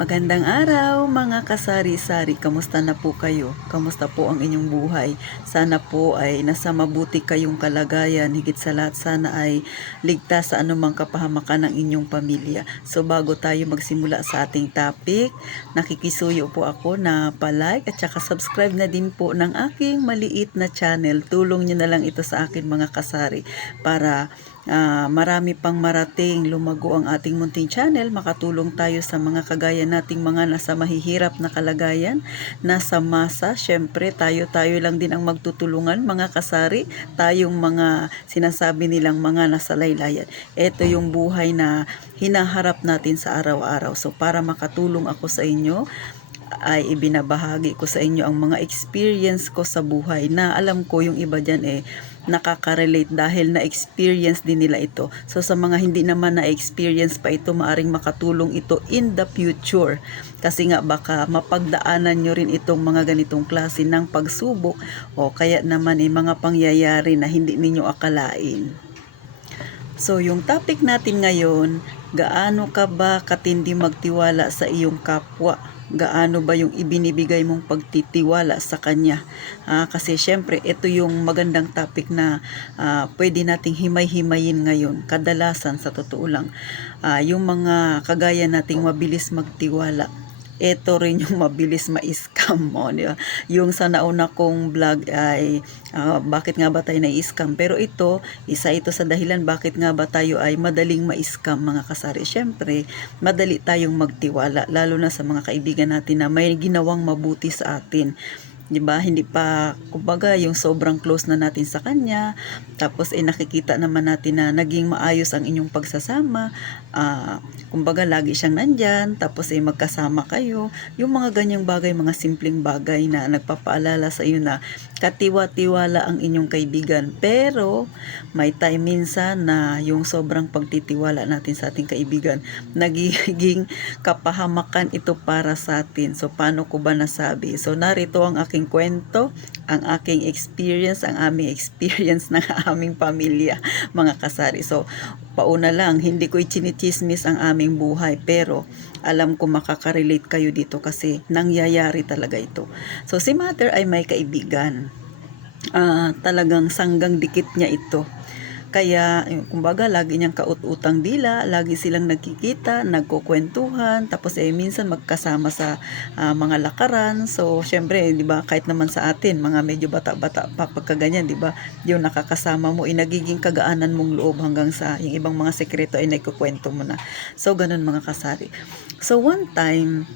Magandang araw mga kasari-sari, kamusta na po kayo? Kamusta po ang inyong buhay? Sana po ay nasa mabuti kayong kalagayan, higit sa lahat sana ay ligtas sa anumang kapahamakan ng inyong pamilya. So bago tayo magsimula sa ating topic, nakikisuyo po ako na palike at saka subscribe na din po ng aking maliit na channel. Tulong nyo na lang ito sa akin mga kasari para marami pang marating, lumago ang ating munting channel, makatulong tayo sa mga kagaya nating mga nasa mahihirap na kalagayan, nasa masa. Syempre tayo lang din ang magtutulungan mga kasari, tayong mga sinasabi nilang mga nasa laylayan. Ito yung buhay na hinaharap natin sa araw-araw. So para makatulong ako sa inyo, ay ibinabahagi ko sa inyo ang mga experience ko sa buhay na alam ko yung iba dyan nakaka-relate dahil na-experience din nila ito. So sa mga hindi naman na-experience pa ito, maaring makatulong ito in the future. Kasi nga baka mapagdaanan nyo rin itong mga ganitong klase ng pagsubok o kaya naman mga pangyayari na hindi ninyo akalain. So yung topic natin ngayon, gaano ka ba katindi magtiwala sa iyong kapwa? Gaano ba yung ibinibigay mong pagtitiwala sa kanya? Kasi syempre ito yung magandang topic na pwede nating himay-himayin ngayon. Kadalasan sa totoo lang, yung mga kagaya nating mabilis magtiwala, ito rin yung mabilis ma-scam mo. Diba? Yung sa nauna kong vlog ay bakit nga ba tayo na-scam? Pero isa ito sa dahilan bakit nga ba tayo ay madaling ma-scam mga kasari. Siyempre, madali tayong magtiwala, lalo na sa mga kaibigan natin na may ginawang mabuti sa atin. 'Di ba? Hindi pa kumbaga yung sobrang close na natin sa kanya, tapos nakikita naman natin na naging maayos ang inyong pagsasama, kumbaga lagi siyang nandyan, tapos magkasama kayo, yung mga ganyang bagay, mga simpleng bagay na nagpapaalala sa iyo na katiwa-tiwala ang inyong kaibigan. Pero may time minsan na yung sobrang pagtitiwala natin sa ating kaibigan nagiging kapahamakan ito para sa atin. So paano ko ba nasabi? So narito ang aking kwento, ang aking experience, ang aming experience ng aming pamilya mga kasari. So pauna lang, hindi ko ichinichismis ang aming buhay, pero alam ko makaka-relate kayo dito kasi nangyayari talaga ito. So si mother ay may kaibigan, talagang sanggang dikit niya ito. Kaya, kumbaga, lagi niyang kaut-utang dila, lagi silang nagkikita, nagkukwentuhan, tapos minsan magkasama sa mga lakaran. So, syempre, di ba, kahit naman sa atin, mga medyo bata-bata pa pagkaganyan, di ba, yung nakakasama mo, nagiging kagaanan mong loob hanggang sa yung ibang mga sekreto ay nagkukwento mo na. So, ganun mga kasari. So, one time,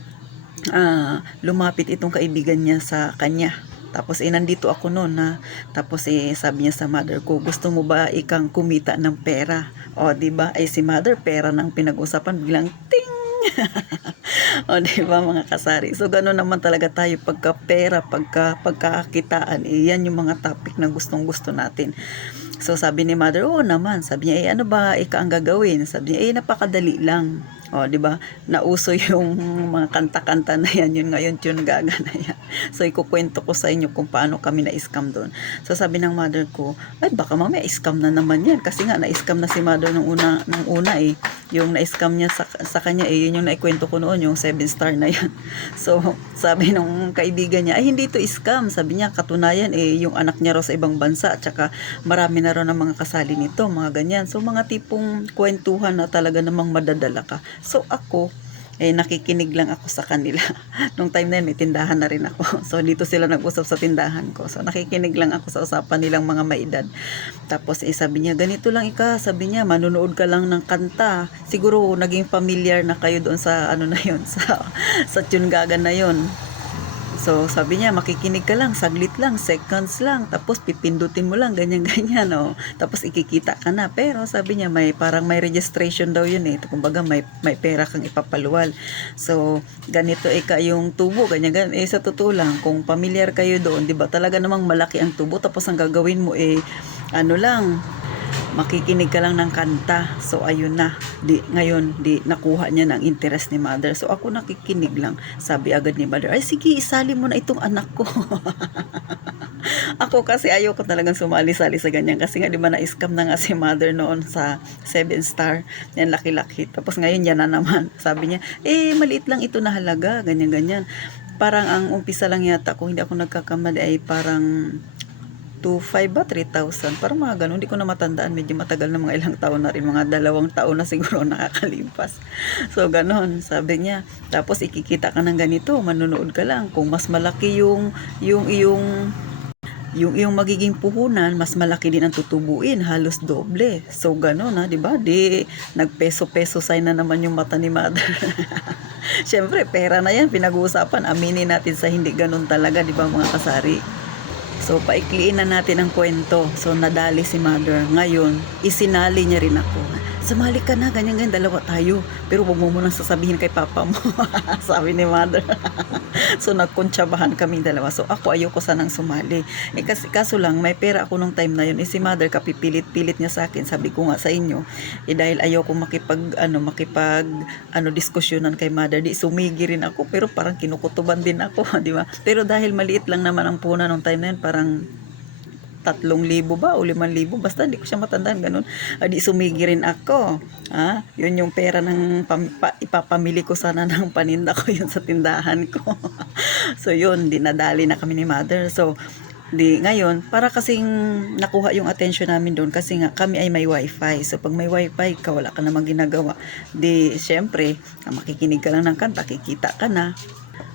lumapit itong kaibigan niya sa kanya. Tapos nandito ako noon na tapos sabi niya sa mother ko, gusto mo ba ikang kumita ng pera? O di ba? Si mother pera nang pinag-usapan, biglang ting. O di ba mga kasari? So ganoon naman talaga tayo pagka pera, pagkakakitaan, yan yung mga topic na gustong-gusto natin. So sabi ni mother, oo naman. Sabi niya, ano ba ang gagawin? Sabi niya, napakadali lang. O, di ba? Nauso yung mga kanta-kanta na yan, yun ngayon tune gaga na yan. So ikukwento ko sa inyo kung paano kami na-scam doon. So sabi ng mother ko, ay baka mamaya scam na naman yan kasi nga na-scam na si mother nung una yung na-scam niya sa kanya yun yung naikwento ko noon, yung 7-star na yan. So sabi nung kaibigan niya, ay hindi to scam. Sabi niya, katunayan yung anak niya raw sa ibang bansa at saka marami na raw ng mga kasali nito, mga ganyan. So mga tipong kwentuhan na talaga namang madadala ka. So ako, nakikinig lang ako sa kanila. Nung time na yun, may tindahan na rin ako. So dito sila nag-usap sa tindahan ko. So nakikinig lang ako sa usapan nilang mga maedad. Tapos sabi niya, ganito lang sabi niya, manunood ka lang ng kanta. Siguro naging familiar na kayo doon sa ano na yun, sa Tune-Gaga na yun. So, sabi niya, makikinig ka lang, saglit lang, seconds lang, tapos pipindutin mo lang, ganyan-ganyan, tapos ikikita ka na. Pero, sabi niya, parang may registration daw yun kumbaga, may pera kang ipapaluwal. So, ganito yung tubo, ganyan-ganyan. Sa totoo lang, kung familiar kayo doon, di ba, talaga namang malaki ang tubo, tapos ang gagawin mo, ano lang, makikinig ka lang ng kanta. So ayun na, ngayon nakuha niya ng interest ni mother. So ako nakikinig lang. Sabi agad ni mother, ay sige, isali mo na itong anak ko. Ako kasi ayoko talagang sumali-sali sa ganyan kasi nga 'di ba na-scam na nga si mother noon sa 7 Star. Yan laki-laki. Tapos ngayon yan na naman. Sabi niya, maliit lang ito na halaga, ganyan-ganyan. Parang ang umpisa lang yata kung hindi ako nagkakamali ay parang 2,500 ba 3,000 parang mga ganun, hindi ko na matandaan, medyo matagal na, mga ilang taon na rin, mga 2 taon na siguro nakakalipas. So ganun sabi niya, tapos ikikita ka ng ganito, manonood ka lang, kung mas malaki yung magiging puhunan, mas malaki din ang tutubuin, halos doble. So gano'n na, 'di ba? Di nagpeso-peso sign na naman yung mata ni mother. Siyempre, pera na 'yan pinag-uusapan. Aminin natin sa hindi gano'n talaga, 'di ba mga kasari? So paikliin na natin ang kwento. So nadali si mother. Ngayon, isinali niya rin ako. Sumali ka na, ganyan-ganyan, dalawa tayo. Pero wag mo munang sasabihin kay papa mo. Sabi ni mother. So nagkuntsabahan kami dalawa. So ako ayoko sanang sumali. Kasi kaso lang may pera ako nung time na yun. Si mother kapipilit-pilit niya sa akin. Sabi ko nga sa inyo, dahil ayoko makipag diskusyonan kay mother, di sumigi rin ako, pero parang kinukutuban din ako, di ba? Pero dahil maliit lang naman ang puna nung time na yun, parang 3,000 ba o 5,000, basta hindi ko siya matandaan, ganun. Di sumigi rin ako. Yun yung pera ng ipapamili ko sana ng paninda ko yun sa tindahan ko. So yun, dinadali na kami ni mother. So di ngayon, para kasing nakuha yung attention namin doon kasi nga kami ay may wifi. So pag may wifi ka, wala ka namang ginagawa. Di syempre, makikinig ka lang ng kanta, kikita ka na.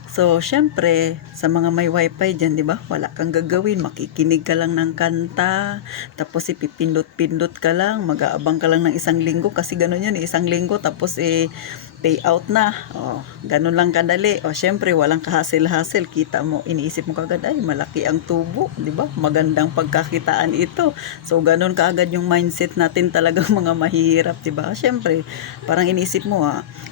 So, syempre, sa mga may wifi dyan, di ba? Wala kang gagawin. Makikinig ka lang ng kanta. Tapos, ipipindot-pindot ka lang. Mag-aabang ka lang ng 1 linggo. Kasi ganun yun, 1 linggo. Tapos, payout na. Ganun lang kadali. Syempre, walang kahasil-hasil. Kita mo, iniisip mo kagad, ay, malaki ang tubo. Di ba? Magandang pagkakitaan ito. So, ganun kaagad yung mindset natin talagang mga mahihirap, di ba? Syempre, parang iniisip mo,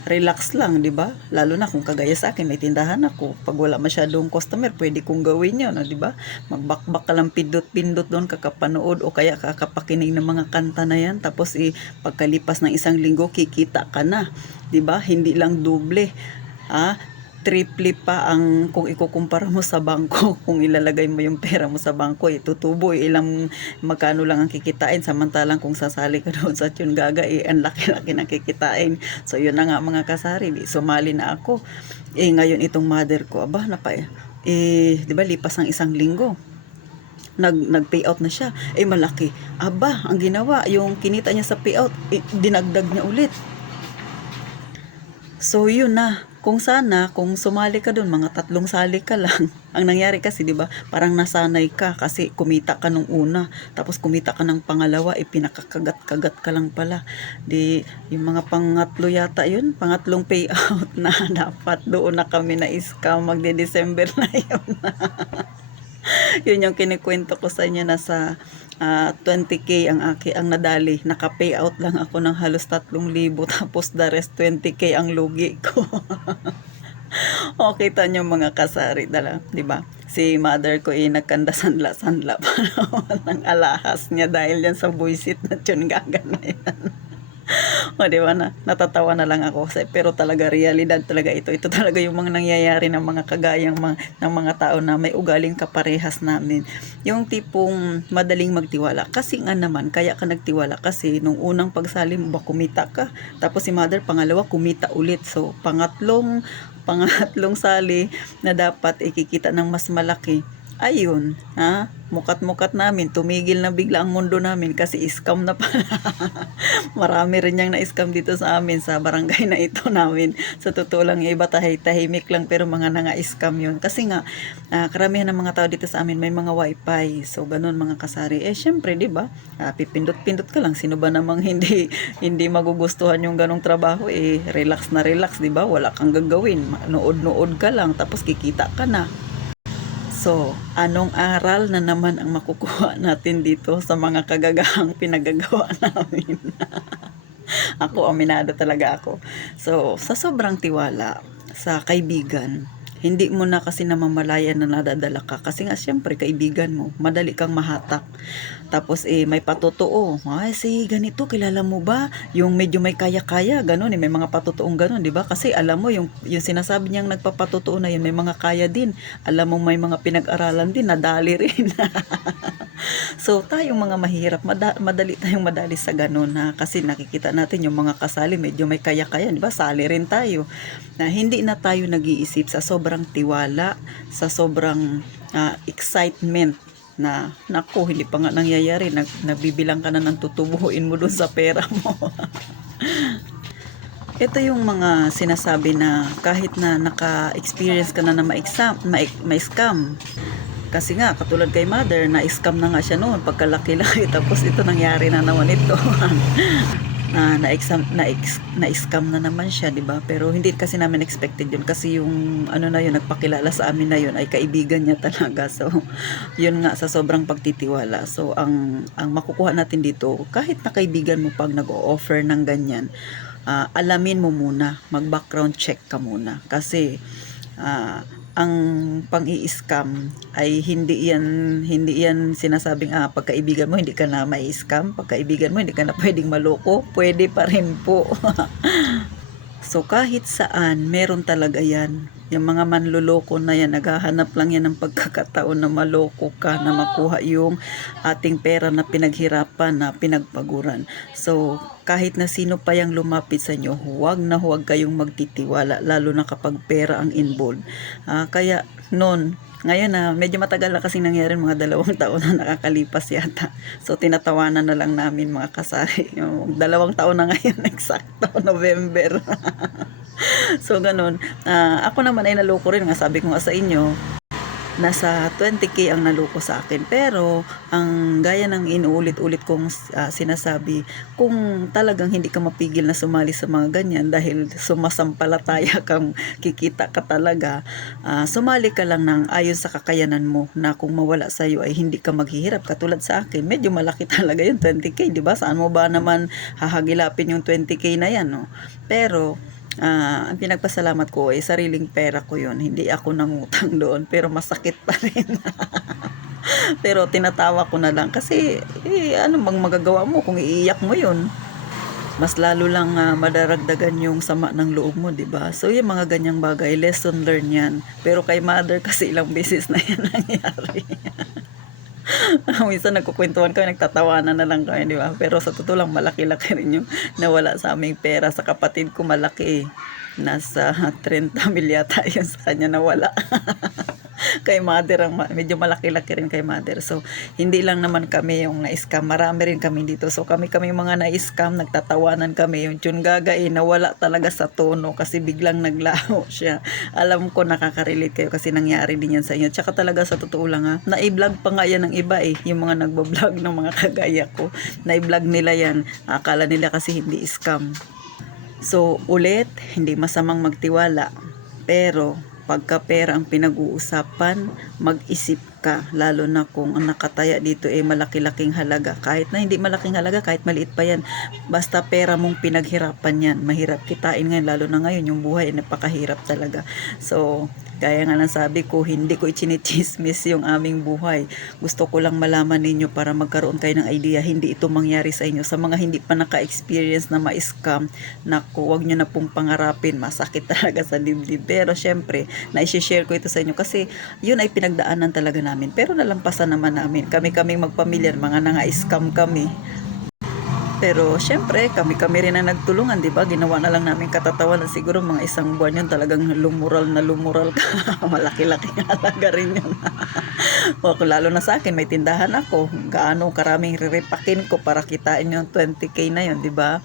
relax lang, di ba? Lalo na kung kagaya sa akin, may tindahan ako. Pag wala masyadong customer, pwede kong gawin yun, di ba? Magbakbak ka lang pindot-pindot doon, kakapanood o kaya kakapakinig ng mga kanta na yan. Tapos, pagkalipas ng 1 linggo, kikita ka na, di ba? Hindi lang doble. Triple pa ang kung ikukumpara mo sa bangko. Kung ilalagay mo yung pera mo sa bangko, tutubo, ilang magkano lang ang kikitain, samantalang kung sasali ka doon sa Tionggaga, ang laki-laki na kikitain. So yun na nga mga kasari, sumali na ako. Ngayon itong mother ko, di ba lipas ang 1 linggo, nag-payout na siya, malaki. Ang ginawa, yung kinita niya sa payout, dinagdag niya ulit. So yun na, kung sumali ka dun, mga 3 sali ka lang. Ang nangyari kasi, di ba, parang nasanay ka kasi kumita ka nung una, tapos kumita ka ng pangalawa, pinakakagat-kagat ka lang pala. Yung mga pangatlo yata yun, pangatlong payout na dapat doon na kami na-scam, magde-December na yun. Yun yung kinikwento ko sa inyo, nasa 20K ang nadali. Naka-payout lang ako ng halos 3,000, tapos the rest 20K ang lugi ko. Kita nyo mga kasari, di ba? Si mother ko nagkanda-sanla-sanla pa naman ng alahas niya dahil yan sa buisit na Tionggaga na yan. Di ba, natatawa na lang ako, pero talaga realidad talaga ito talaga yung mga nangyayari ng mga kagayang ng mga tao na may ugaling kaparehas namin, yung tipong madaling magtiwala. Kasi nga naman, kaya ka nagtiwala kasi nung unang pagsali mo ba kumita ka, tapos si mother pangalawa kumita ulit. So pangatlong sali na dapat ikikita ng mas malaki, ayun, mukat-mukat namin, tumigil na bigla ang mundo namin kasi scam na pala. Marami rin yang na-scam dito sa amin, sa barangay na ito namin. Sa totoo lang, iba tahimik lang, pero mga nanga-scam yun. Kasi nga, karamihan ng mga tao dito sa amin may mga wifi. So, ganun mga kasari. Syempre, di ba? Pipindot-pindot ka lang. Sino ba namang hindi magugustuhan yung ganong trabaho? Relax na relax, di ba? Wala kang gagawin. Nood-nood ka lang, tapos kikita ka na. So, anong aral na naman ang makukuha natin dito sa mga kagagahang pinagagawa namin? Ako, aminado talaga ako. So, sa sobrang tiwala sa kaibigan, hindi mo na kasi namamalayan na nadadala ka. Kasi nga syempre kaibigan mo, madali kang mahatak. Tapos may patotoo. Ay, si ganito, kilala mo ba? Yung medyo may kaya-kaya, ganun may mga patotoong ganun, di ba? Kasi alam mo, yung sinasabi niyang nagpapatotoo na yun, may mga kaya din. Alam mo, may mga pinag-aralan din, nadali rin. So, tayong mga mahirap, madali tayong madali sa ganun na kasi nakikita natin yung mga kasali, medyo may kaya-kaya, di ba? Sali rin tayo. Na hindi na tayo nag-iisip sa sobrang tiwala, sa sobrang excitement na naku, hindi pa nga nangyayari, nagbibilang ka na ng tutubuin mo dun sa pera mo. Ito yung mga sinasabi na kahit na naka-experience ka na ma-scam. Kasi nga, katulad kay mother, na-scam na nga siya noon, pagkalaki-laki, tapos ito nangyari na naman ito. Na-scam na naman siya, di ba? Pero hindi kasi namin expected yun kasi yung ano na yun, nagpakilala sa amin na yun ay kaibigan niya talaga. So, yun nga sa sobrang pagtitiwala. So, ang makukuha natin dito, kahit na kaibigan mo pag nag-o-offer ng ganyan, alamin mo muna, mag-background check ka muna. Kasi, ang pang-i-scam ay hindi yan sinasabing pagkaibigan mo hindi ka na mai-scam, pagkaibigan mo hindi ka na pwedeng maloko, pwede pa rin po. So kahit saan meron talaga yan. Yung mga manloloko na yan, naghahanap lang yan ng pagkakataon na maloko ka, na makuha yung ating pera na pinaghirapan, na pinagpaguran. So kahit na sino pa yung lumapit sa inyo, huwag na huwag kayong magtitiwala, lalo na kapag pera ang involved. Kaya noon, ngayon medyo matagal na kasing nangyari, mga 2 taon na nakakalipas yata. So tinatawanan na lang namin mga kasari. Yung 2 taon na ngayon, eksakto, November. So ganun. Ako naman ay naloko rin, nga sabi ko nga sa inyo, nasa 20k ang naloko sa akin. Pero ang gaya ng inuulit-ulit kong sinasabi, kung talagang hindi ka mapigil na sumali sa mga ganyan dahil sumasampalataya kang kikita ka talaga, sumali ka lang ng ayon sa kakayanan mo, na kung mawala sa iyo ay hindi ka maghihirap. Katulad sa akin, medyo malaki talaga yung 20k, di ba? Saan mo ba naman hahagilapin yung 20k na yan, no? Pero ang pinagpasalamat ko ay sariling pera ko yun. Hindi ako nangutang doon, pero masakit pa rin. Pero tinatawa ko na lang kasi ano bang magagawa mo kung iiyak mo yun? Mas lalo lang madaragdagan yung sama ng loob mo, 'di ba? So yung mga ganyang bagay, lesson learned yan. Pero kay mother kasi ilang beses na yan nangyari. Minsan nagkukwentuhan kami, nagtatawanan na lang kami, di ba? Pero sa totoo lang, malaki-laki rin yung nawala sa aming pera. Sa kapatid ko malaki, nasa 30 mil yata yun sa kanya nawala. Kay mother, medyo malaki-laki rin kay mother. So, hindi lang naman kami yung na-scam. Marami rin kami dito. So, kami mga na-scam, nagtatawanan kami. Yung Tiyungaga nawala talaga sa tono kasi biglang naglaho siya. Alam ko nakaka-relate kayo kasi nangyari din yan sa inyo. Tsaka talaga sa totoo lang na-i-vlog pa nga yan ng iba yung mga nagbablog ng mga kagaya ko. Na-i-vlog nila yan. Akala nila kasi hindi scam. So, ulit, hindi masamang magtiwala. Pero, pagka pera ang pinag-uusapan, mag-isip ka, lalo na kung ang nakataya dito malaki-laking halaga. Kahit na hindi malaking halaga, kahit maliit pa yan, basta pera mong pinaghirapan yan. Mahirap kitain ngayon, lalo na ngayon, yung buhay napakahirap talaga. So, gaya nga ng sabi ko, hindi ko ichinichismis yung aming buhay. Gusto ko lang malaman ninyo para magkaroon kayo ng idea, hindi ito mangyari sa inyo. Sa mga hindi pa naka-experience na ma-scam, naku, huwag nyo na pong pangarapin, masakit talaga sa dibdib. Pero syempre, na-share ko ito sa inyo kasi yun ay pinagdaanan talaga namin. Pero nalampasan naman namin. Kami-kaming magpamilya, mga nanga-scam kami. Pero syempre, kami rin na nagtulungan, 'di ba? Ginawa na lang namin katatawanan, siguro mga 1 buwan 'yun, talagang lumural ka. Malaki-laki halaga rin 'yun. O lalo na sa akin, may tindahan ako. Gaano karaming riripakin ko para kitain yung 20k na 'yun, 'di ba?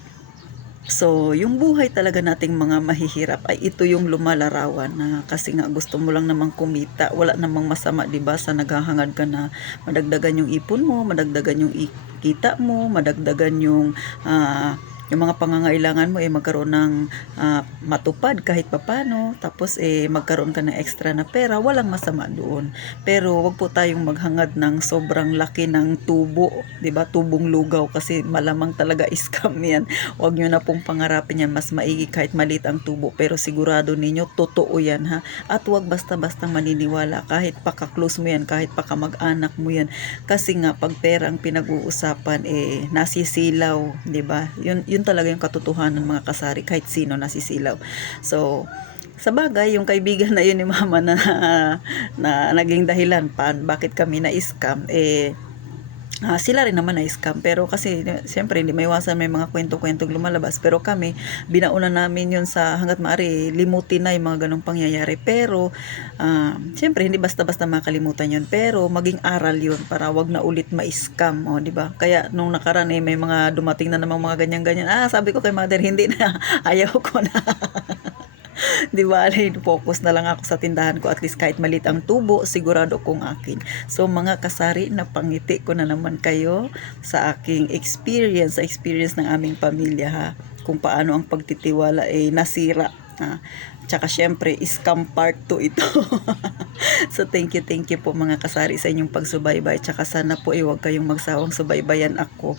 So, yung buhay talaga nating mga mahihirap ay ito yung lumalarawan, na kasi nga gusto mo lang namang kumita, wala namang masama, 'di ba? Sa naghahangad ka na madagdagan yung ipon mo, madagdagan yung kita mo, madagdagan yung mga pangangailangan mo magkaroon ng matupad kahit papano, tapos magkaroon ka ng extra na pera, walang masama doon. Pero wag po tayong maghangad ng sobrang laki ng tubo, 'di ba? Tubong lugaw, kasi malamang talaga scam 'yan. Wag niyo na pong pangarapin 'yan, mas maigi kahit maliit ang tubo, pero sigurado ninyo totoo 'yan, ha. At wag basta-basta maniniwala kahit paka-close mo 'yan, kahit paka-mag-anak mo 'yan. Kasi nga pag pera ang pinag-uusapan, nasisilaw, 'di ba? Yun talaga yung katotohanan, mga kasari, kahit sino nasisilaw. So sa bagay, yung kaibigan na yun ni mama na naging dahilan bakit kami na-scam, sila rin naman na-scam. Pero kasi siyempre hindi maiwasan, may mga kwento-kwentong lumalabas. Pero kami, binauna namin yun sa hanggat maaari, limutin na yung mga ganong pangyayari. Pero siyempre hindi basta-basta makalimutan yun. Pero maging aral yun para wag na ulit ma-scam, di ba? Kaya nung nakaraan may mga dumating na namang mga ganyan-ganyan. Sabi ko kay mother, hindi na, ayaw ko na. Di ba, focus na lang ako sa tindahan ko, at least kahit maliit ang tubo, sigurado kong akin. So mga kasari, napangiti ko na naman kayo sa aking experience, sa experience ng aming pamilya, ha, kung paano ang pagtitiwala nasira. Tsaka syempre, scam part 2 ito. So thank you po mga kasari sa inyong pagsubaybay. Tsaka sana po huwag kayong magsawang subaybayan ako.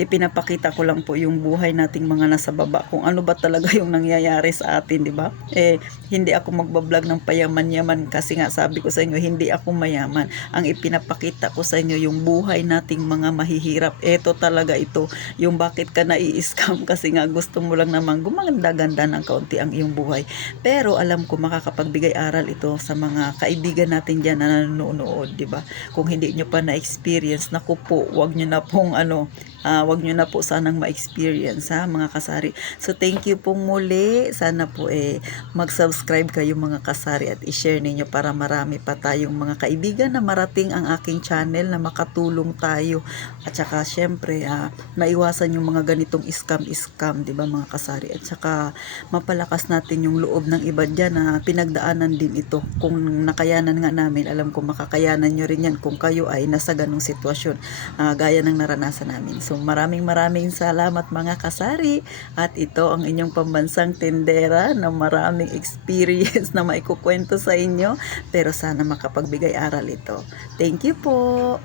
Ipinapakita ko lang po yung buhay nating mga nasa baba, kung ano ba talaga yung nangyayari sa atin, di ba? Hindi ako magbablog ng payaman-yaman, kasi nga sabi ko sa inyo, hindi ako mayaman. Ang ipinapakita ko sa inyo yung buhay nating mga mahihirap. Ito talaga, ito yung bakit ka nai-scam, kasi nga gusto mo lang naman gumaganda-ganda ng kaunti ang iyong buhay. Pero alam ko makakapagbigay aral ito sa mga kaibigan natin diyan na nanonood, 'di ba? Kung hindi nyo pa na-experience, naku po, wag nyo na pong wag nyo na po sanang ma-experience, ha, mga kasari. So thank you pong muli. Sana po mag-subscribe kayo, mga kasari, at i-share ninyo para marami pa tayong mga kaibigan na marating ang aking channel, na makatulong tayo. At saka syempre maiwasan yung mga ganitong scam, 'di ba, mga kasari? At saka mapalakas natin yung loob ng iba dyan na pinagdaanan din ito. Kung nakayanan nga namin, alam ko makakayanan nyo rin yan kung kayo ay nasa ganong sitwasyon, gaya ng naranasan namin. So maraming salamat, mga kasari, at ito ang inyong pambansang tindera na maraming experience na maikukwento sa inyo, pero sana makapagbigay aral ito. Thank you po.